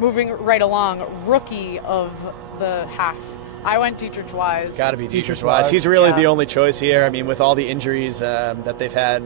moving right along, rookie of the half. I went Dietrich Wise. Got to be Dietrich Wise. He's really the only choice here. I mean, with all the injuries that they've had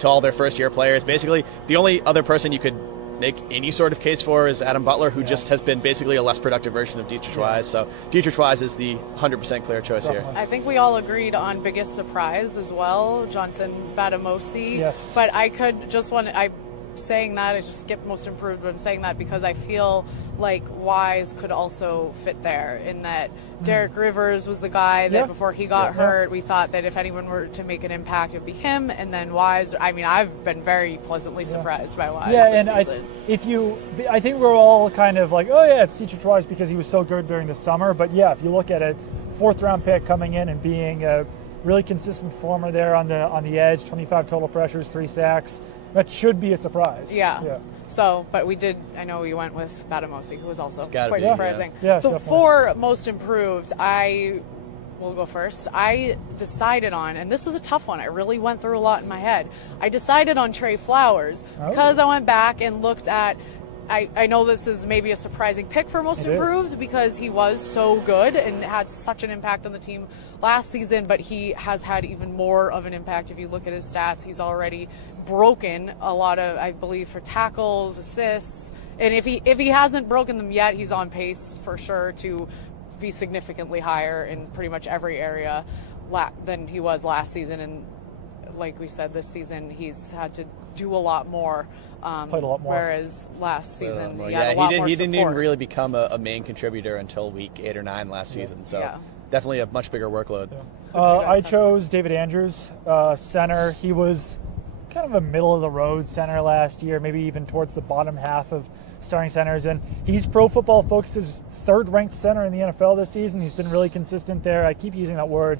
to all their first-year players, basically the only other person you could make any sort of case for is Adam Butler, who just has been basically a less productive version of Dietrich Wise. So Dietrich Wise is the 100% clear choice here. I think we all agreed on biggest surprise as well, Johnson Batamosi. Yes. But I could just I'm saying that, I just skipped most improved, but I'm saying that because I feel like Wise could also fit there in that Derek Rivers was the guy that before he got hurt, we thought that if anyone were to make an impact, it would be him, and then Wise. I mean, I've been very pleasantly surprised by Wise this season. I think we're all kind of like, oh yeah, it's Dietrich Wise because he was so good during the summer, but yeah, if you look at it, 4th round pick coming in and being a really consistent performer there on the edge, 25 total pressures, 3 sacks. That should be a surprise. Yeah. So, but I know we went with Batamosi, who was also quite surprising. Yeah, so definitely. For most improved, I will go first. I decided on, and this was a tough one. I really went through a lot in my head. I decided on Trey Flowers because I went back and looked at, I know this is maybe a surprising pick for most improved because he was so good and had such an impact on the team last season, but he has had even more of an impact. If you look at his stats, he's already broken a lot of, I believe, for tackles, assists, and if he hasn't broken them yet, he's on pace for sure to be significantly higher in pretty much every area than he was last season. And like we said, this season he's had to do a lot more. Played a lot more. Whereas last season he had a lot more he didn't even support. really become a main contributor until week 8 or 9 last season. So definitely a much bigger workload. I chose David Andrews, center. He was kind of a middle-of-the-road center last year, maybe even towards the bottom half of starting centers. And he's Pro Football Focus's 3rd-ranked center in the NFL this season. He's been really consistent there. I keep using that word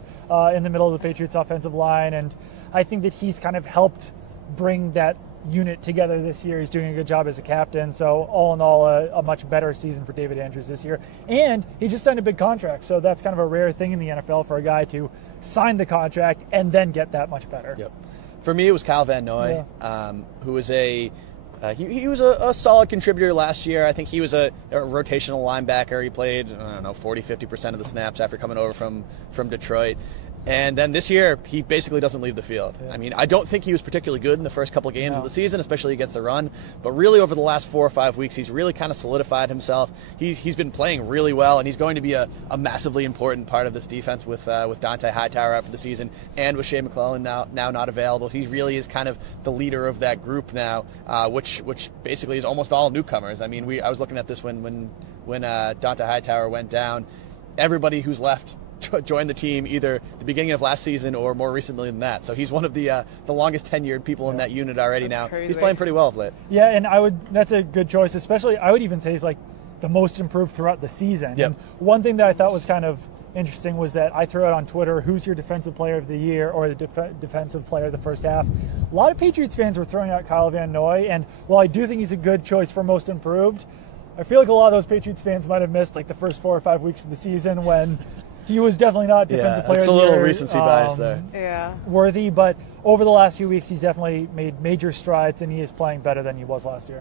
in the middle of the Patriots' offensive line. And I think that he's kind of helped bring that unit together this year. He's doing a good job as a captain. So all in all, a much better season for David Andrews this year. And he just signed a big contract. So that's kind of a rare thing in the NFL for a guy to sign the contract and then get that much better. Yep. For me, it was Kyle Van Noy, who was he was a solid contributor last year. I think he was a rotational linebacker. He played, 40, 50% of the snaps after coming over from Detroit. And then this year, he basically doesn't leave the field. I mean, I don't think he was particularly good in the first couple of games of the season, especially against the run. But really, over the last 4 or 5 weeks, he's really kind of solidified himself. He's been playing really well, and he's going to be a massively important part of this defense with Dante Hightower out for the season and with Shea McClellan now not available. He really is kind of the leader of that group now, which basically is almost all newcomers. I mean, I was looking at this when Dante Hightower went down. Everybody who's left joined the team either the beginning of last season or more recently than that. So he's one of the longest tenured people in that unit already. That's now. Crazy. He's playing pretty well of late. Yeah, and that's a good choice, especially I would even say he's like the most improved throughout the season. Yep. And one thing that I thought was kind of interesting was that I threw out on Twitter, who's your defensive player of the year or the defensive player of the first half. A lot of Patriots fans were throwing out Kyle Van Noy, and while I do think he's a good choice for most improved, I feel like a lot of those Patriots fans might have missed like the first 4 or 5 weeks of the season when he was definitely not defensive player of the year. It's a little recency bias there. Worthy, but over the last few weeks, he's definitely made major strides, and he is playing better than he was last year.